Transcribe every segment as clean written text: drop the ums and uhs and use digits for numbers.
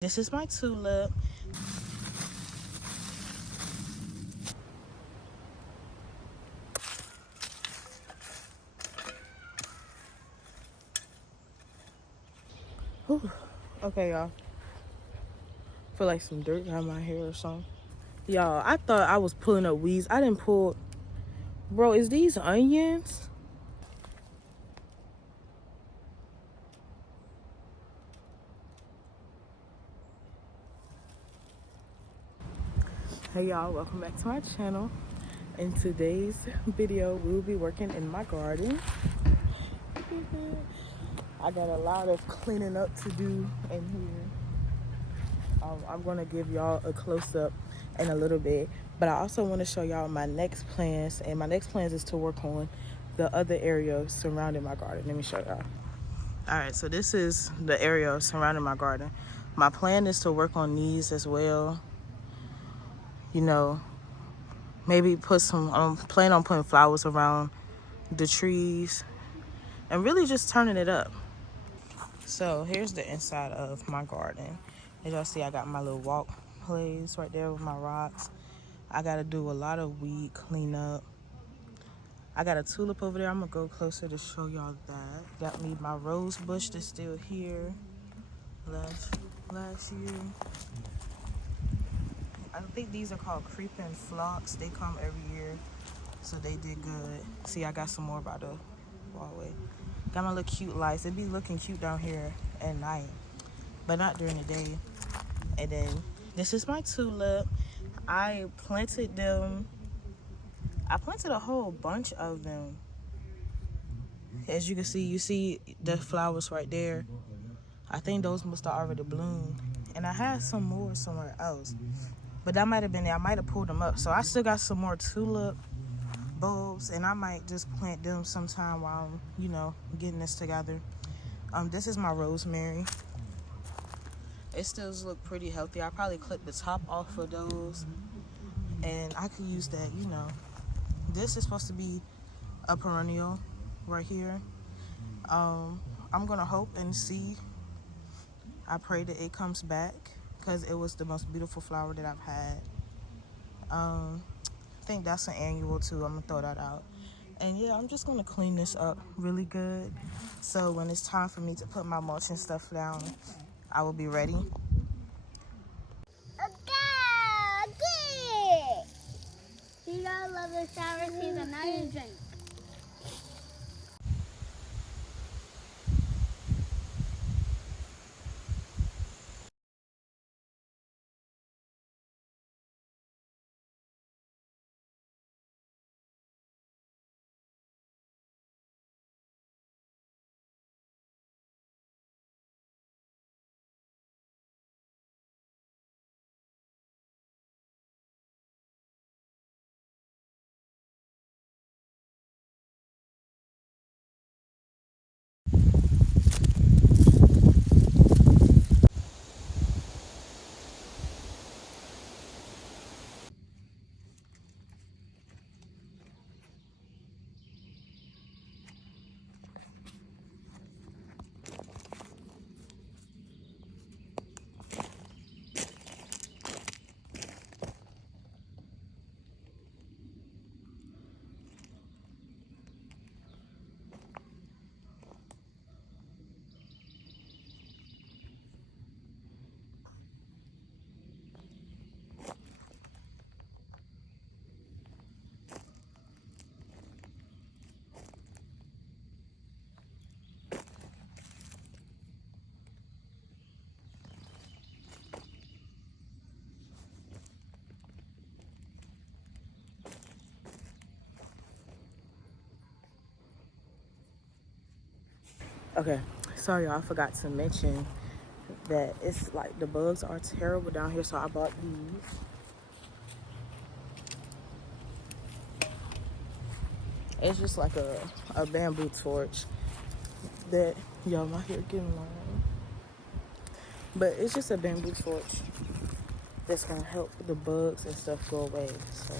This is my tulip. Whew. Okay, y'all. Feel like some dirt got my hair or something. Y'all, I thought I was pulling up weeds. I didn't pull. Bro, is these onions? Hey y'all, welcome back to my channel. In today's video, we'll be working in my garden. I got a lot of cleaning up to do in here. I'm gonna give y'all a close-up in a little bit, but I also want to show y'all my next plans, and my next plans is to work on the other area surrounding my garden. Let me show y'all. All right, so this is the area surrounding my garden. My plan is to work on these as well. You know, maybe put some, plan on putting flowers around the trees and really just turning it up. So here's the inside of my garden. As y'all see, I got my little walk place right there with my rocks. I gotta do a lot of weed cleanup. I got a tulip over there. I'm gonna go closer to show y'all that. Got me my rose bush that's still here. Last year. I think these are called creeping phlox. They come every year, so they did good. See, I got some more by the wallway. Got my little cute lights. It be looking cute down here at night, but not during the day. And then this is my tulip. I planted them. I planted a whole bunch of them. As you can see, you see the flowers right there. I think those must have already bloomed. And I had some more somewhere else, but that might have been there. I might have pulled them up. So I still got some more tulip bulbs, and I might just plant them sometime while I'm, getting this together. This is my rosemary. It still look pretty healthy. I probably clip the top off of those, and I could use that, This is supposed to be a perennial right here. I'm gonna hope and see. I pray that it comes back, because it was the most beautiful flower that I've had. I think that's an annual too. I'm gonna throw that out. And yeah, I'm just gonna clean this up really good, so when it's time for me to put my mulch and stuff down, I will be ready. Okay. You gotta love the shower season. Now you drink. Okay, sorry y'all, I forgot to mention that it's like the bugs are terrible down here, so I bought these. It's just like a bamboo torch that, y'all, my hair getting long, but it's just a bamboo torch that's gonna help the bugs and stuff go away. So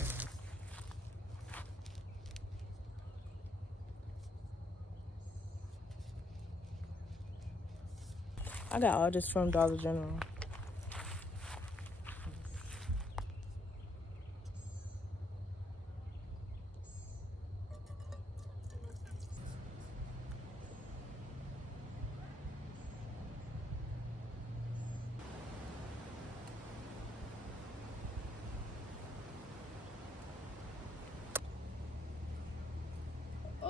I got all this from Dollar General.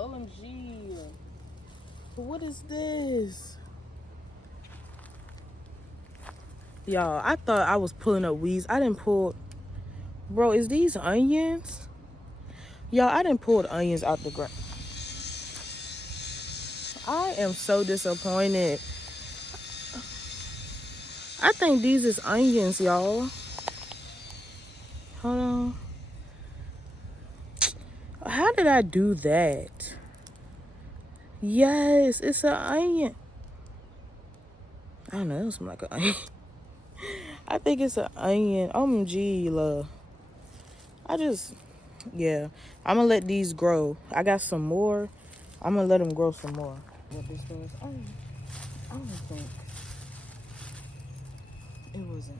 OMG. What is this? Y'all, I thought I was pulling up weeds. I didn't pull. Bro, is these onions? Y'all, I didn't pull the onions out the ground. I am so disappointed. I think these is onions, y'all. Hold on. How did I do that? Yes, it's an onion. I don't know, it smells like an onion. I think it's an onion. OMG, love. Yeah. I'm gonna let these grow. I got some more. I'm gonna let them grow some more. What this was? I don't think it wasn't.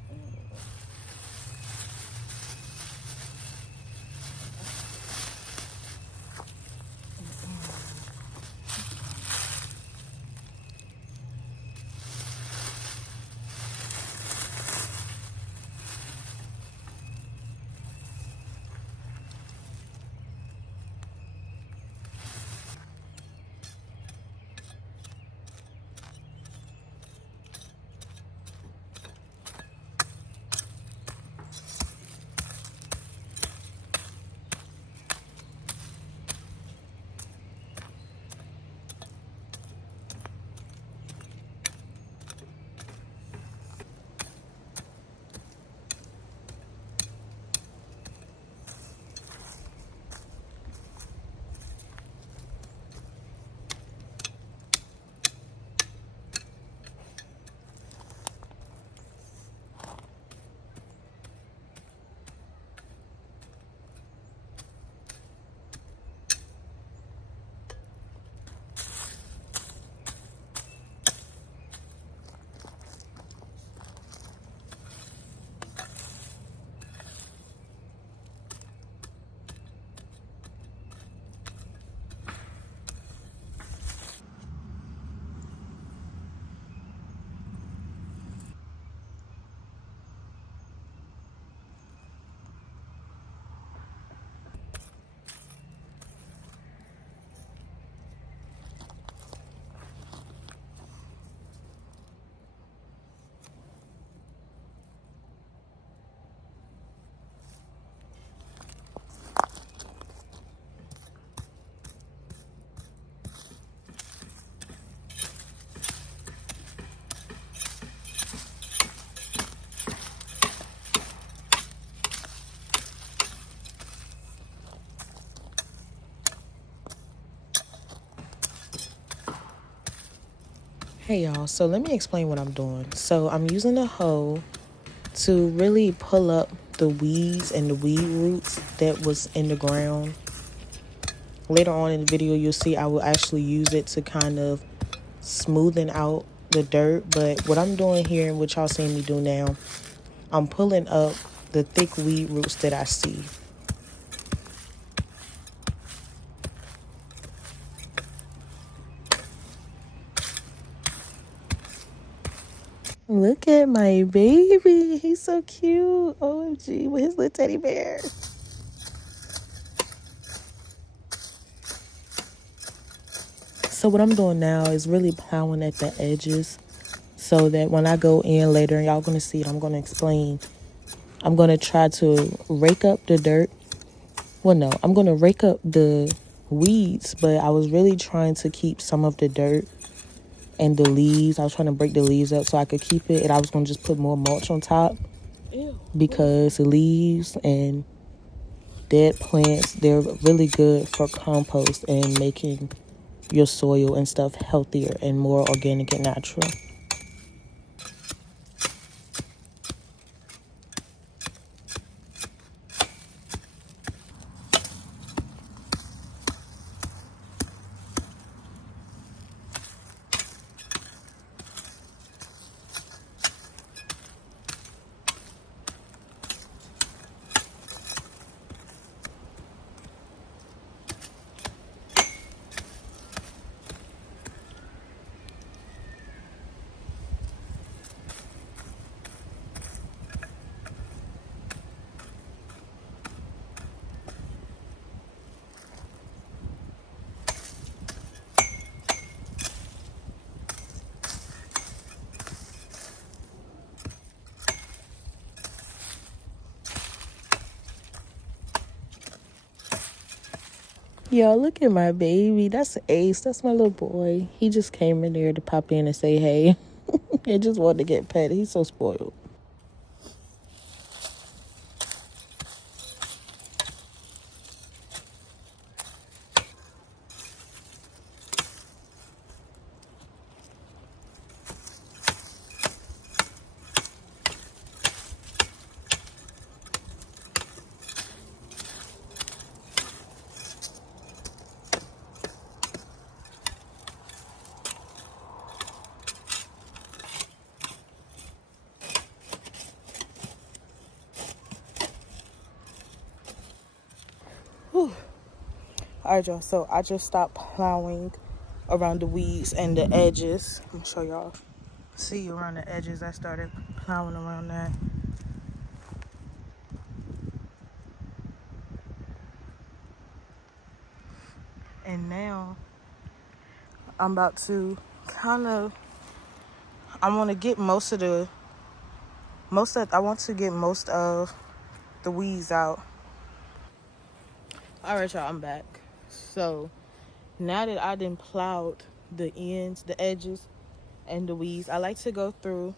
Hey y'all, so let me explain what I'm doing. So I'm using a hoe to really pull up the weeds and the weed roots that was in the ground. Later on in the video, you'll see I will actually use it to kind of smoothen out the dirt. But what I'm doing here and what y'all seeing me do now, I'm pulling up the thick weed roots that I see. Look at my baby. He's so cute. OMG, with his little teddy bear. So what I'm doing now is really plowing at the edges so that when I go in later, and y'all going to see it, I'm going to explain. I'm going to try to rake up the dirt. Well, no, I'm going to rake up the weeds, but I was really trying to keep some of the dirt and the leaves. I was trying to break the leaves up so I could keep it, and I was going to just put more mulch on top because the leaves and dead plants, they're really good for compost and making your soil and stuff healthier and more organic and natural. Y'all, look at my baby. That's Ace. That's my little boy. He just came in there to pop in and say hey. He just wanted to get pet. He's so spoiled. Whew. All right, y'all. So I just stopped plowing around the weeds and the edges. I'm gonna show y'all. See, around the edges, I started plowing around that. And now I'm about to I want to get most of the weeds out. All right, y'all, I'm back. So now that I done plowed the ends, the edges, and the weeds, I like to go through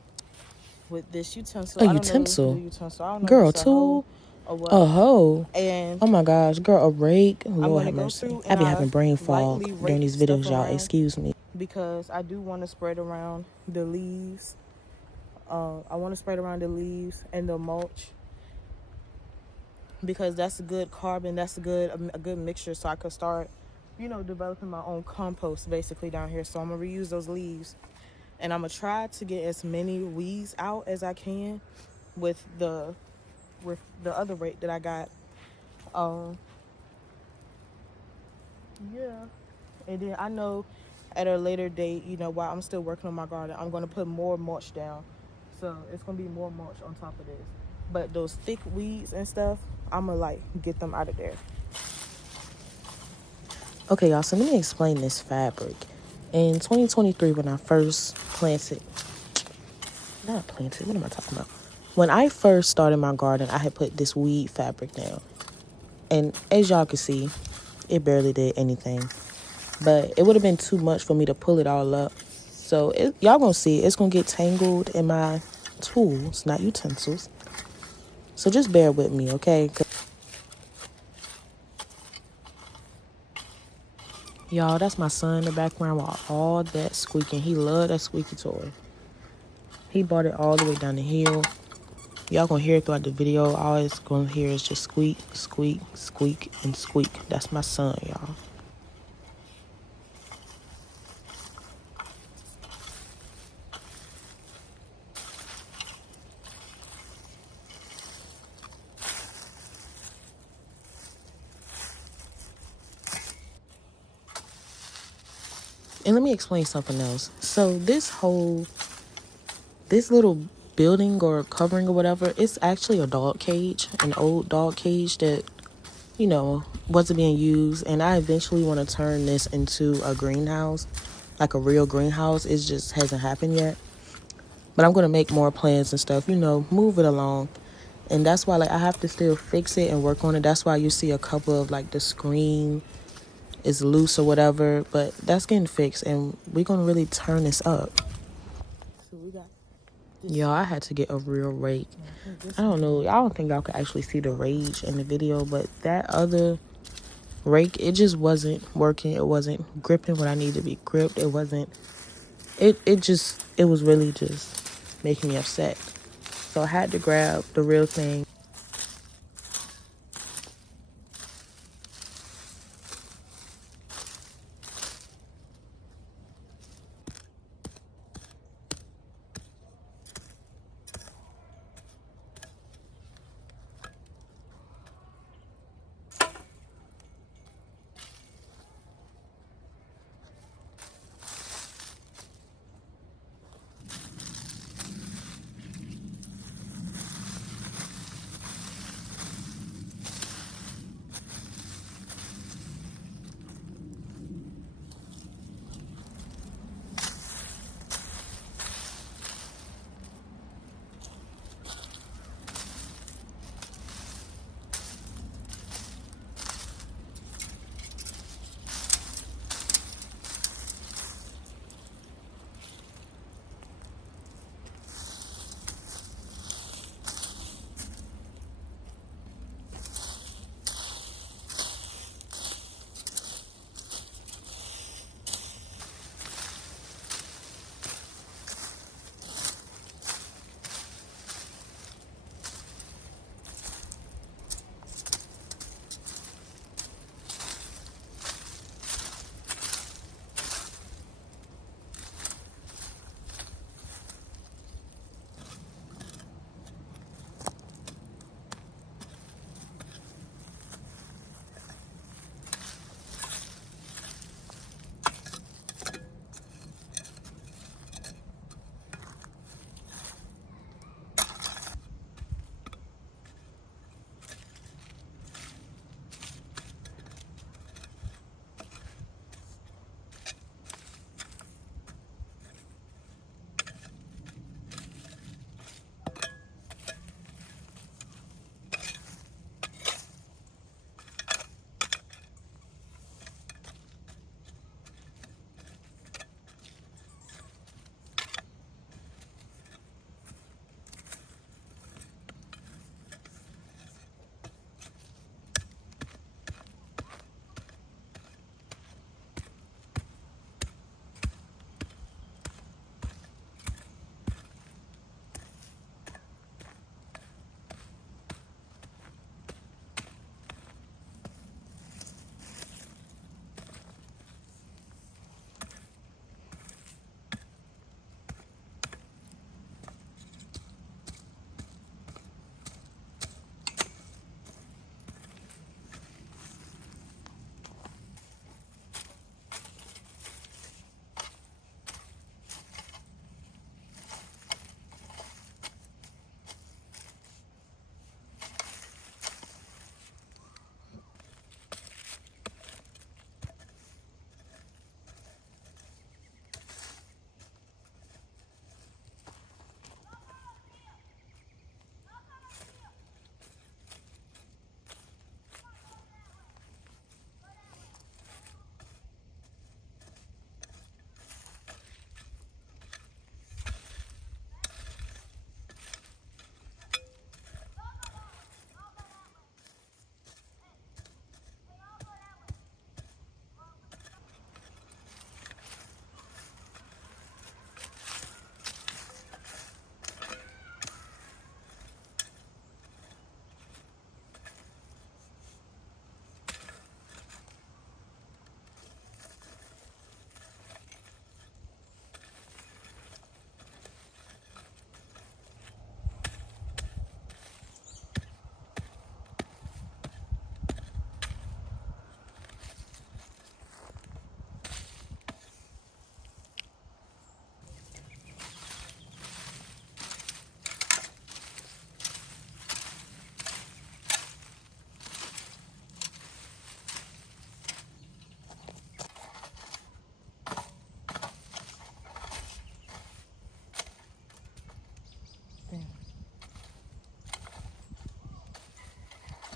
with this utensil. A utensil? I don't know Girl, if it's a hoe tool? or what. A hoe? And Oh my gosh, girl, a rake? I'm Lord gonna have go mercy. through I and be having brain fog lightly during rake these stuff videos, y'all. around Excuse me. because I do want to spread around the leaves. I want to spread around the leaves and the mulch because that's a good carbon. That's a good mixture, so I could start, developing my own compost basically down here. So I'm gonna reuse those leaves, and I'm gonna try to get as many weeds out as I can with the other rake that I got. Yeah. And then I know at a later date, while I'm still working on my garden, I'm going to put more mulch down. So it's going to be more mulch on top of this. But those thick weeds and stuff, I'm going to get them out of there. Okay, y'all, so let me explain this fabric. In 2023, when I first what am I talking about? When I first started my garden, I had put this weed fabric down. And as y'all can see, it barely did anything. But it would have been too much for me to pull it all up. So y'all gonna see, it's gonna get tangled in my tools, not utensils. So just bear with me, okay? Y'all, that's my son in the background with all that squeaking. He loved that squeaky toy. He bought it all the way down the hill. Y'all gonna hear it throughout the video. All it's gonna hear is just squeak, squeak, squeak, and squeak. That's my son, y'all. And let me explain something else. So this little building or covering or whatever, it's actually a dog cage, an old dog cage that, wasn't being used. And I eventually want to turn this into a greenhouse, like a real greenhouse. It just hasn't happened yet. But I'm going to make more plans and stuff, move it along. And that's why, I have to still fix it and work on it. That's why you see a couple of, the screen is loose or whatever. But that's getting fixed, and we're going to really turn this up. So we got Y'all, I had to get a real rake. I don't know. I don't think y'all could actually see the rage in the video, but that other rake, it just wasn't working. It wasn't gripping what I needed to be gripped. It wasn't. It was really just making me upset. So I had to grab the real thing.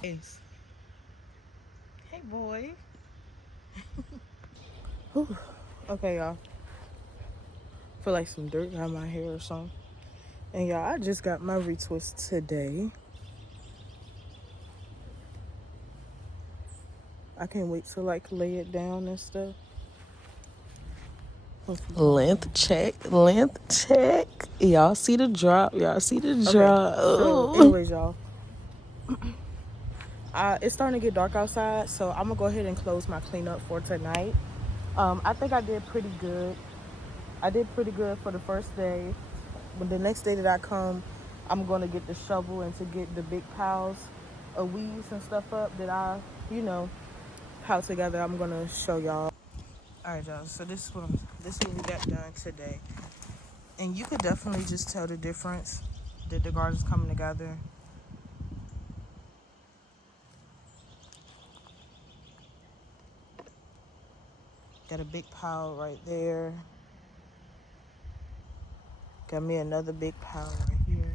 Yes. Hey, boy. Okay, y'all. Feel like some dirt got my hair or something. And y'all, I just got my retwist today. I can't wait to like lay it down and stuff. Length check. Y'all see the drop. So, anyways, y'all. It's starting to get dark outside, so I'm gonna go ahead and close my cleanup for tonight. I think I did pretty good. I did pretty good for the first day. But the next day that I come, I'm gonna get the shovel and to get the big piles of weeds and stuff up that I, pile together. I'm gonna show y'all. All right, y'all. So this is what we got done today, and you could definitely just tell the difference that the garden's coming together. Got a big pile right there. Got me another big pile right here.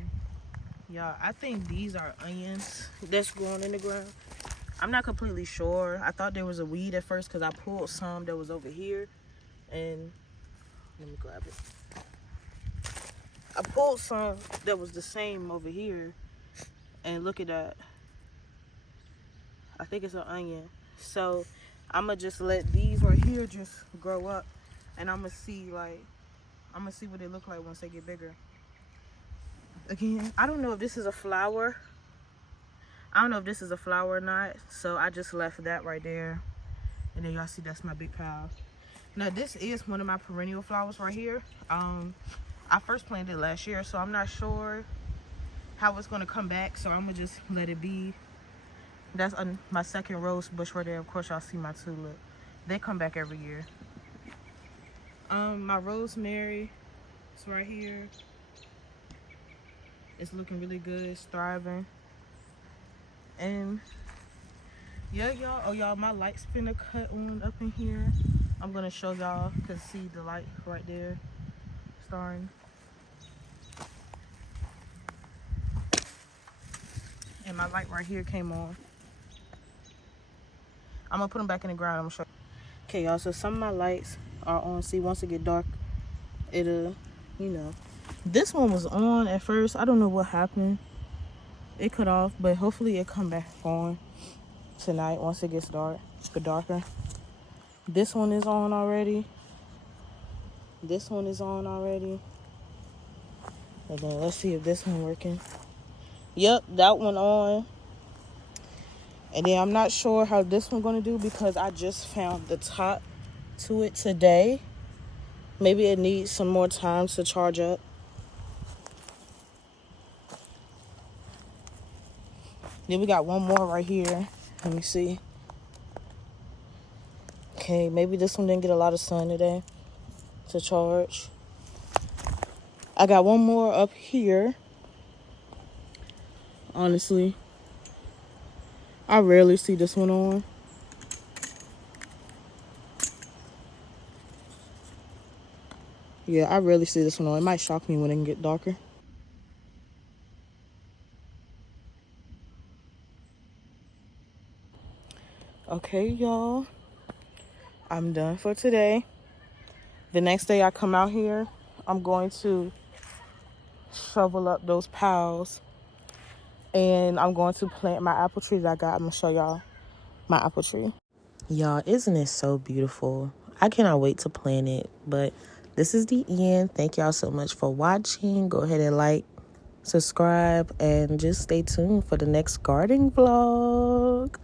Y'all, I think these are onions that's growing in the ground. I'm not completely sure. I thought there was a weed at first because I pulled some that was over here. And let me grab it. I pulled some that was the same over here. And look at that. I think it's an onion. So I'm going to just let these right here just grow up. And I'm going to see what they look like once they get bigger. Again, I don't know if this is a flower. Or not. So I just left that right there. And then y'all see that's my big pile. Now this is one of my perennial flowers right here. I first planted it last year, so I'm not sure how it's gonna come back. So I'm gonna just let it be. That's my second rose bush right there. Of course, y'all see my tulip. They come back every year. My rosemary is right here. It's looking really good. It's thriving. And yeah, y'all. Oh, y'all, my light's finna cut on up in here. I'm gonna show y'all, cause see the light right there starting. And my light right here came on. I'm gonna put them back in the ground. I'm gonna show you. Okay, y'all, so some of my lights are on. See, once it get dark, it'll, This one was on at first. I don't know what happened. It cut off, but hopefully it come back on tonight once it gets darker. This one is on already. This one is on already. And then let's see if this one working. Yep, that one on. And then I'm not sure how this one gonna do because I just found the top to it today. Maybe it needs some more time to charge up. Then we got one more right here. Let me see. Okay, maybe this one didn't get a lot of sun today to charge. I got one more up here. Honestly, I rarely see this one on. Yeah, I rarely see this one on. It might shock me when it can get darker. Okay, y'all. I'm done for today. The next day I come out here, I'm going to shovel up those piles. And I'm going to plant my apple tree that I got. I'm going to show y'all my apple tree. Y'all, isn't it so beautiful? I cannot wait to plant it. But this is the end. Thank y'all so much for watching. Go ahead and like, subscribe, and just stay tuned for the next gardening vlog.